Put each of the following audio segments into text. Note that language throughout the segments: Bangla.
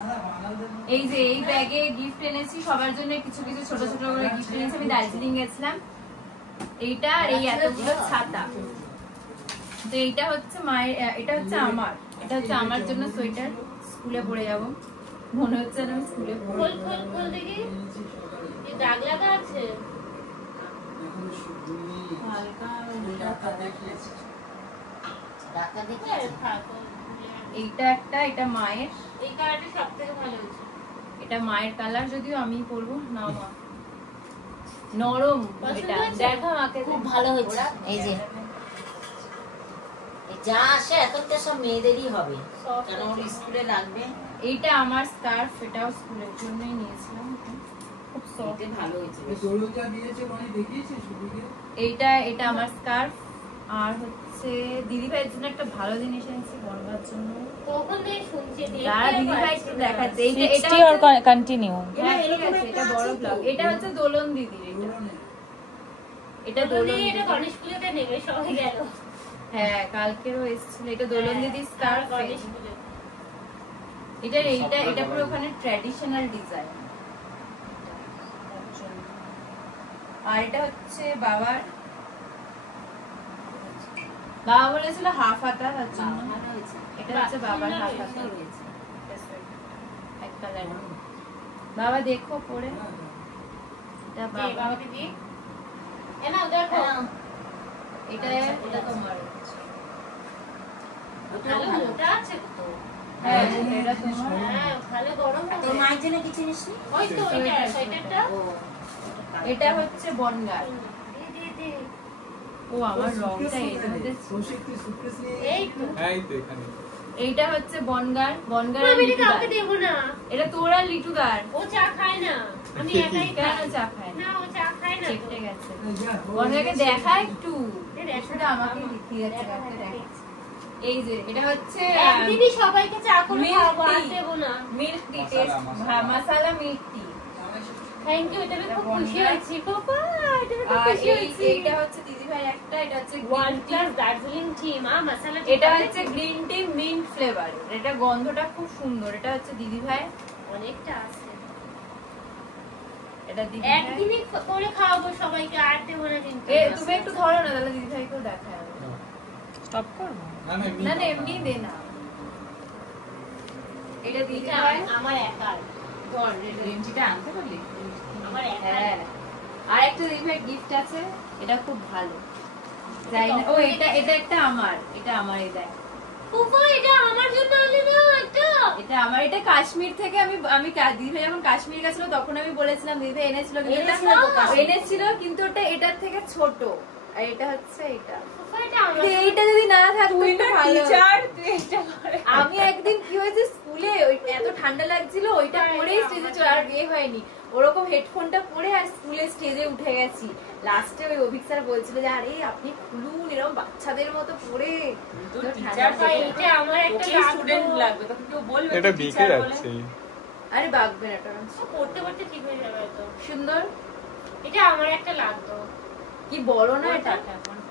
এই যে এই ব্যাগে গিফট এনেছি সবার জন্য, কিছু কিছু ছোট ছোট করে গিফট এনেছি। আমি দার্জিলিং গেছিলাম। এইটা আর এই এতগুলো ছাতা। তো এইটা হচ্ছে মায়ের, এটা হচ্ছে আমার, এটা হচ্ছে আমার জন্য সোয়েটার। স্কুলে পরে যাব মনে হচ্ছে না আমি স্কুলে খোল খোল খোল দেখি, এই দাগ লাগা আছে হালকা টাকা দেখলে টাকা দেখে থাকো। এইটা একটা, এটা মায়ের। এই কালারটা সবথেকে ভালো হয়েছে। এটা মায়ের কালার, যদিও আমি পরবো না। মা নরম, এটা দেখো মাকে খুব ভালো হয়েছে। এই যে যা আসে এতটা সব মেয়েদেরই হবে, কারণ ওর স্কুলে লাগবে। এইটা আমার স্কার্ফ, এটাও স্কুলের জন্যই নিয়েছিলাম। খুব সফট, ভালো হয়েছে। এইটা এটা আমার স্কার্ফ। আর হচ্ছে দিদি ভাইয়ের জন্য একটা ভালো জিনিস এনেছি বনবার জন্য। কখন থেকে শুনছি দিদি ভাই একটু দেখাচ্ছে। এটা আর কন্টিনিউ। হ্যাঁ ঠিক আছে, এটা বড় ব্লগ। এটা হচ্ছে দোলন দিদির। এটা দোলন দিদি, এটা গণেশ পুজোতে নেবে সবাই গেল। হ্যাঁ কালকেরও এসেছিল। এটা দোলন দিদির স্কার্ফ। গণেশ পুজো এটা পুরো ওখানে ট্র্যাডিশনাল ডিজাইন। আর এটা হচ্ছে বাবার, বাবা বলেছিল হাফ হাতা, তার জন্য এটা হচ্ছে বাবার হাফ হাতা রয়েছে এক কালার। বাবা দেখো পরে, এটা বাবাকে দি এ নাও দেখো। এটা এটা তোমার ভালো মোটা আছে তো। হ্যাঁ এটা তোমার। হ্যাঁ ভালো গরম হবে। তোর মায়ের জন্য কিছু নিসনি? ওই তো এটা সোয়েটারটা। এটা হচ্ছে বনগার। ও আমার রংটা এই তো এখানে। এইটা হচ্ছে বনগার। বনগার আমি এটা কাউকে দেব না। এটা তোর আর লিটুদার। ও চা খায় না, আমি একাই কেন খাই। চা খায় না ও চা খায় না। চেপটে গেছে। বনগাকে দেখা একটু, শুধু আমাকে দেখিয়ে যাচ্ছে। এই যে এটা হচ্ছে একদিনই সবাইকে চা করে খাওয়াবো, আর দেব না। Milk tea, taste masala milk tea. Thank you, এটা আমি খুব খুশি হয়েছি বাবা, এটা আমি খুব আর খুশি হয়েছি। এইটা হচ্ছে দিদি ভাই একটা, এটা হচ্ছে ওয়ান ক্লাস দার্জিলিং টি মা মশলা। এটা হচ্ছে গ্রিন টি মিন্ট ফ্লেভার। এটা গন্ধটা খুব সুন্দর। এটা হচ্ছে দিদি ভাই, অনেকটা আছে। এটা দিদি একদিনই করে খাওয়াবো সবাইকে, আর দেব না কিন্তু। তুমি একটু ধরো না, তাহলে দিদি ভাইকেও দেখায়। স্টপ করব না না এমনি দে না। এটা দিদি এটা ভাই আমার একার। ধর রেঞ্জিটা আনতে পারলি? আমার একার। হ্যাঁ আর একটা দিদি ভাই গিফট আছে, এটা খুব ভালো। জানি না, ও এটা এটা একটা আমার, এটা আমার। এই দেখ ফুফু, এটা আমার জন্য আনলি না এটা? এটা আমার। এটা কাশ্মীর থেকে আমি দিদি ভাই যখন কাশ্মীর গেছিল তখন আমি বলেছিলাম দিদি ভাই এনেছিল, কিন্তু ওটা এটার থেকে ছোট। আর এটা হচ্ছে এটা। ফুফু, এটা আমার। এইটা যদি না থাকতো আমি একদিন কি হয়েছে স্কুলে এত ঠান্ডা লাগছিল, ওইটা পরেই স্টেজে চলে, আর বিয়ে হয়নি ওরকম হেডফোনটা পরে আর স্কুলে স্টেজে উঠে গেছি। লাস্টে ওই অভিক স্যার বলছিল যে আরে আপনি খুলুন এরকম বাচ্চাদের মতো পরে। এটা আমার একটা স্টুডেন্ট লাগবে, তখন কেউ বলবে এটা বিকে যাচ্ছে। আরে বাগবে না, পড়তে পড়তে ঠিক হয়ে যাবে তো। সুন্দর। এটা আমার একটা লাগতো। কি বড় না এটা?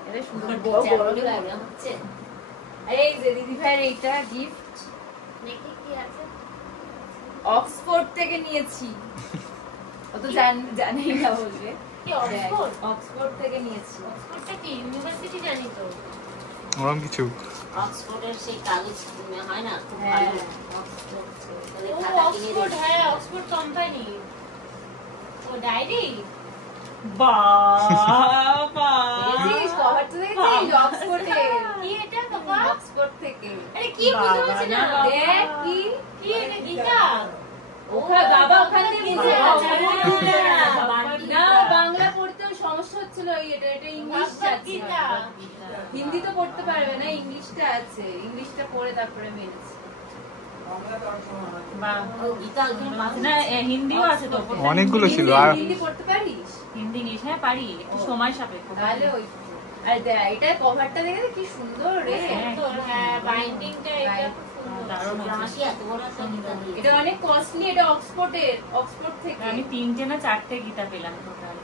এটা সুন্দর বড় বড় লাগে হচ্ছে। এই যে দিদি ভাইয়ের এইটা গিফট, দেখি কি আছে। অক্সফোর্ড থেকে নিয়েছি। ও তো জানেই না বলবে। কি অক্সফোর্ড? অক্সফোর্ড থেকে নিয়েছি। অক্সফোর্ডটা কি ইউনিভার্সিটি জানি তো। ওরকম কিছু অক্সফোর্ডের সেই কাগজ হয় না, খুব হ্যাঁ ভালো। ও অক্সফোর্ড, হ্যাঁ অক্সফোর্ড কোম্পানি। ও ডায়েরি। বাবা দেখছিস কভার তো দেখছিস অক্সফোর্ডে। কি এটা বাবা? অক্সফোর্ড থেকে। আরে কি বুঝতে পারছি না। দেখ কি কি এটা গীতা? ওখানে বাবা ওখানে কিনছে। বাবা, না বাংলা পড়তেও সমস্যা হচ্ছিল। এটা ইংলিশ আছে। গীতা। হিন্দি তো পড়তে পারবে না, ইংলিশটা আছে। ইংলিশটা পড়ে তারপরে মেরেছে। না হিন্দিও আছে তো, অনেকগুলো ছিল। আর হিন্দি পড়তে পারিস? হিন্দি ইংলিশ হ্যাঁ পারি, একটু সময় সাপেক্ষ। তাহলে ওই আর দেখ এটা কভারটা দেখে কি সুন্দর রে। হ্যাঁ বাইন্ডিংটা এটা খুব সুন্দর। দারুণ হয়েছে। মাসি এত বড় একটা গীতা দিয়েছে। এটা অনেক কস্টলি। এটা অক্সফোর্ড থেকে। আমি 3টে না 4টে গীতা পেলাম টোটাল।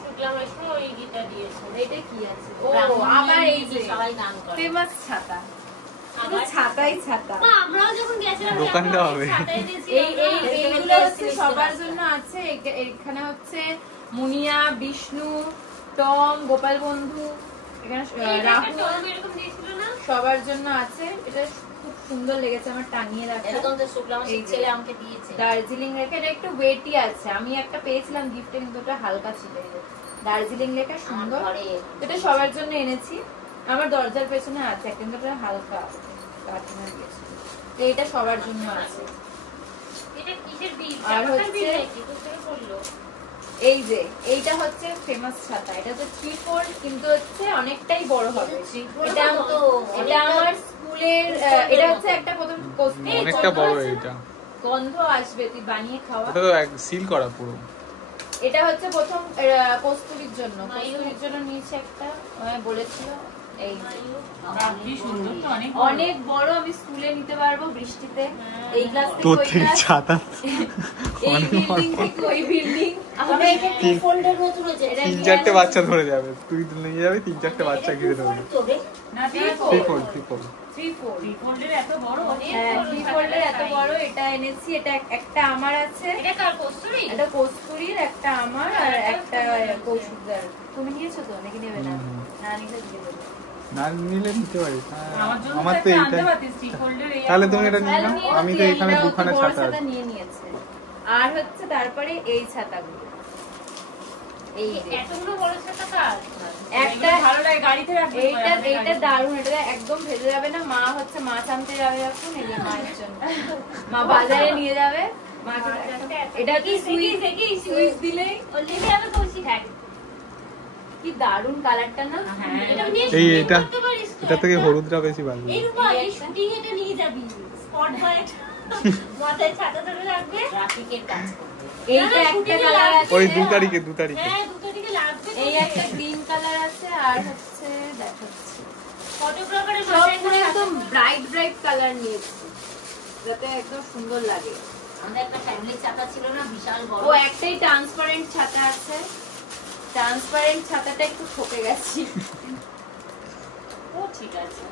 শুক্লা মাসে ওই গীতা দিয়েছে। এটা কি আছে? ও ব্রাহ্মণ আবার এই যে সবাই নাম করে। ফেমাস ছাতা। পুরো ছাতাই ছাতা। আমরাও যখন গেছিলাম দোকানটা হবে। এইগুলো হচ্ছে সবার জন্য আছে। এখানে হচ্ছে মুনিয়া, বিষ্ণু, টম, গোপাল বন্ধু, এখানে রাহুল, সবার জন্য আছে। এটা খুব সুন্দর লেগেছে আমার, টাঙিয়ে রাখা। ছেলে আমাকে দিয়েছে। দার্জিলিং রেখা, এটা একটু ওয়েটি আছে। আমি একটা পেয়েছিলাম গিফটে, কিন্তু ওটা হালকা ছিল। দার্জিলিং রেখা সুন্দর, এটা সবার জন্য এনেছি। আমার দরজার পেছনে আছে, কিন্তু ওটা হালকা কাটিনা দিয়েছে। তো এটা সবার জন্য আছে। আর হচ্ছে এই যে এইটা হচ্ছে ফেমাস ছাতা। এটা তো 3/4, কিন্তু হচ্ছে অনেকটাই বড় হবে। এটা আমার স্কুলের, এটা হচ্ছে একটা প্রথম অনেকটা বড়। এটা গন্ধ আসবে, তুই বানিয়ে খাওয়া। এটা তো সিল করা পুরো। এটা হচ্ছে প্রথম কস্তুরীর জন্য নিয়েছি একটা, বলেছিল। এই সুন্দর তো, অনেক বড়, আমি স্কুলে নিতে পারবো বৃষ্টিতে। এই ক্লাস থেকে তো ওই তিন ক্লাস, ছাতা এই বিল্ডিং থেকে ওই বিল্ডিং। তিন চারটে বাচ্চা ধরে যাবে, তুই নিয়ে যাবে 3-4টে বাচ্চা ঘিরে ধরবে। না 3/4 এত বড়। হ্যাঁ 3/4 এত বড়। এটা এনেছি। এটা একটা আমার আছে, এটা কস্তুরীর, একটা আমার, আর একটা কৌশিকদার। তুমি নিয়েছো তো নাকি নেবে না? না নিলে দিয়ে দেবো। না নিলে নিতে পারিস। আমার আমার তো এইটা। তাহলে তুমি এটা নিয়ে নাও। আমি তো এখানে দুখানে ছাতা আছে। নিয়ে নিয়েছে। আর হচ্ছে তারপরে এই ছাতাগুলো, এই এতগুলো বড় ছাতা কার? একটা ভালো লাগে গাড়িতে রাখতে। এইটা দারুণ, এটা একদম ভেজে যাবে না। মা হচ্ছে মাছ আনতে যাবে যখন, এই যে মায়ের জন্য মা বাজারে নিয়ে যাবে। এটা কি সুইচ দিলেই কি দারুণ কালারটা না? এই এটা থেকে হলুদটা বেশি ভালো। এইটা একটা কালার আছে, ওই 2 তারিখে এই একটা গ্রিন কালার আছে। আর হচ্ছে দেখাচ্ছি, সব পুরো একদম ব্রাইট কালার নিয়েছি, যাতে একদম সুন্দর লাগে। আমাদের একটা ফ্যামিলি ছাতা ছিল না, বিশাল বড়। ও একটাই ট্রান্সপারেন্ট ছাতা আছে। ট্রান্সপারেন্ট ছাতাটা একটু ঠকে গেছি। ও ঠিক আছে।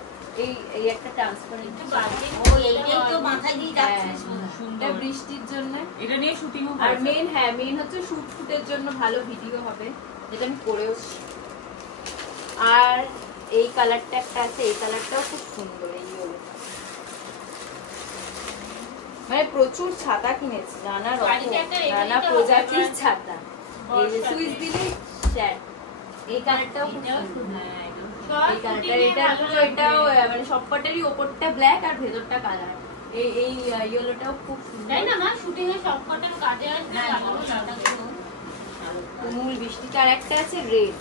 এই একটা ট্রান্সপারেন্ট, ও এইটাই তো মাথায় দিয়ে যাচ্ছিস। সুন্দর বৃষ্টির জন্য। এটা নিয়ে শুটিংও আর মেন হচ্ছে শুটের জন্য ভালো ভিডিও হবে, যেটা আমি করেও। আর এই কালারটা একটা আছে, এই কালারটাও খুব সুন্দর। এই মানে প্রচুর ছাতা কিনেছি, নানা প্রজাতির ছাতা। এই যে সুইচ দিলে এই কালারটাও খুব সুন্দর। এই কালারটা, এটাও মানে সবকটারই ওপরটা ব্ল্যাক আর ভেতরটা কালার। এই ইয়েলোটাও খুব সুন্দর। তাই না মা, শুটিং এ সবকটার কাজে আসবে। তুমুল বৃষ্টিতে। আর একটা আছে রেড,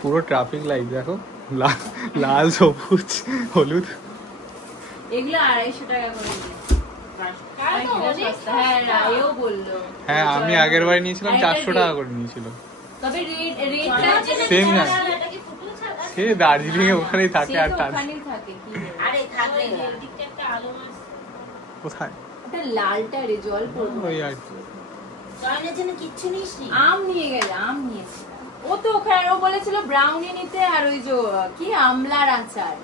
পুরো ট্রাফিক লাইট দেখো, লাল সবুজ হলুদ। এগুলো 250 টাকা করে নিয়েছে। হ্যাঁ রায়ও বললো। হ্যাঁ আমি আগের বার নিয়েছিলাম 400 টাকা করে নিয়েছিল। তবে রেডটা সেম না, সে দার্জিলিং এ ওখানেই থাকে। আর ওখানেই থাকে। কি আরে থাকলে দিকটা একটা আলো মাছ। কোথায় ওটা লালটা রে, জল পড়বে। ওই আর কি। জয়নের জন্য কিচ্ছু নিসনি? আম নিয়ে গেলে, আম নিয়েছি। ও তো ওখানে ও বলেছিল ব্রাউনি নিতে, আর ওই যে কি আমলার আচার।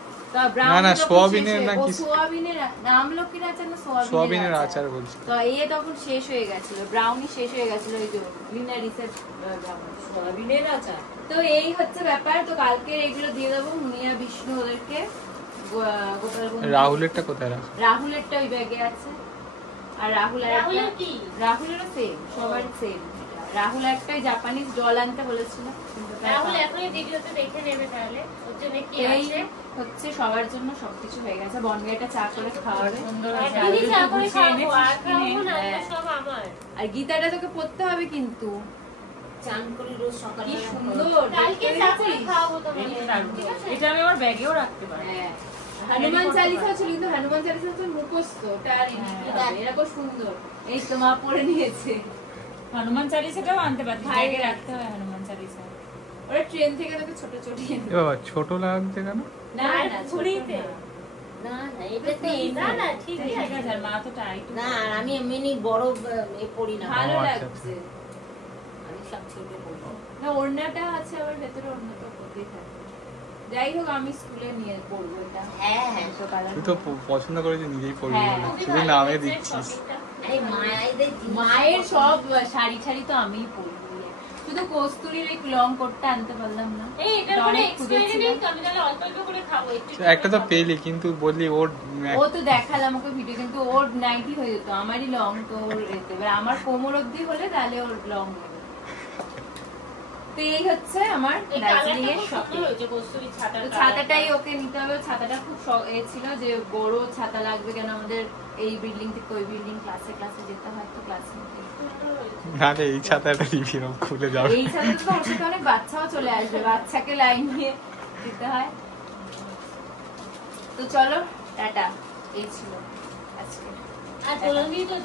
না সোয়াবিনের না কি, সোয়াবিনের আমলকির আচার না সোয়াবিনের আচার বলছি। তো এই তখন শেষ হয়ে গেছিল, ব্রাউনি শেষ হয়ে গেছিল। ওই যে লিনারিসের সোয়াবিনের আচার। তো এই হচ্ছে ব্যাপার। তো কালকে এগুলো দিয়ে দেবো মুনিয়া, বিষ্ণু ওদেরকে। গোপাল রাহুলেরটা কোথায় রাখা? রাহুলেরটা ওই ব্যাগে আছে। আর রাহুলের কি? রাহুলেরও সেম, সবার সেম। রাহুল একটা জাপানিজ জল আনতে বলেছিল। রাহুল এখনই ভিডিওতে দেখে নেবে তাহলে। ওর জন্য কি এই আছে? হচ্ছে সবার জন্য সবকিছু হয়ে গেছে। বনগাইটা চা করে খাওয়াবে। একদিনই চা করে খাবো, আর খাবো না, হ্যাঁ। সব আমার। আর গীতাটা তোকে পড়তে হবে কিন্তু। চান করি রোজ সকালে। কি সুন্দর। কালকে চা করে খাওয়াবো তোমাকে। এটা আমি আমার ব্যাগেও রাখতে পারি। হ্যাঁ। হনুমান চালিসা ছিল, কিন্তু হনুমান চালিসা তো মুখস্থ, ওটা আর এরকম সুন্দর। এই তো মা পড়ে নিয়েছে। হনুমান চালিসাটাও আনতে পারি, ভাই ব্যাগে রাখতে হয় হনুমান চালিসা। ওরা ট্রেন থেকে তোকে ছোট ছোট এ বাবা ছোট লাগছে কেন? না না ছুরিতে। না না এটা তো না না ঠিক ঠিক আছে। আছে, আর মা তো টাইট। না, আর আমি এমনি বড় এ পড়ি না। ভালো ও, আচ্ছা, লাগছে। আমি সব ছোট পড়ি। না ওড়নাটা আছে, আবার ভেতরে ওড়নাটা পড়তেই থাকে। যাই হোক আমি স্কুলে নিয়ে পড়বো এটা। হ্যাঁ হ্যাঁ তো কালার তুই তো পছন্দ করেছি নিজেই পড়বি হ্যাঁ। বলে। শুধু নামে দিচ্ছিস। আরে মায়েদের মায়ের সব শাড়ি ঠাড়ি তো আমিই পরবো। শুধু কস্তুরীর এই লং কোটটা আনতে পারলাম না। এই এটার পরে অনেক এক্সপায়ারি খুঁজেছিলাম। নেই তো, আমি তাহলে অল্প অল্প করে খাবো একটু। একটা তো পেলি কিন্তু বললি ওর ও তো দেখালাম ওকে ভিডিও, কিন্তু ওর 90 হয়ে যেত, আমারই লং তো ওর এতে। এবার আমার কোমর অবধি হলে তাহলে ওর লং হবে। তো এই হচ্ছে আমার এই দার্জিলিং কালারটা এর খুব শপিং। সুন্দর হয়েছে কস্তুরী ছাতার তো কালারটা। ছাতাটাই ওকে নিতে হবে। ছাতাটা খুব ছিল যে বড় ছাতা লাগবে, কেন আমাদের এই বিল্ডিং থেকে ওই বিল্ডিং ক্লাসে যেতে হয়, তো ক্লাসে নাহলে এই ছাতাটা দিবি খুলে যাবে। এই ছাতাটা তো ওর সাথে অনেক বাচ্চাও চলে আসবে, বাচ্চাকে লাইন দিয়ে দিতে হয়। তো চলো টাটা, এই ছিল আজকে। আর কোলম্বিয়া তো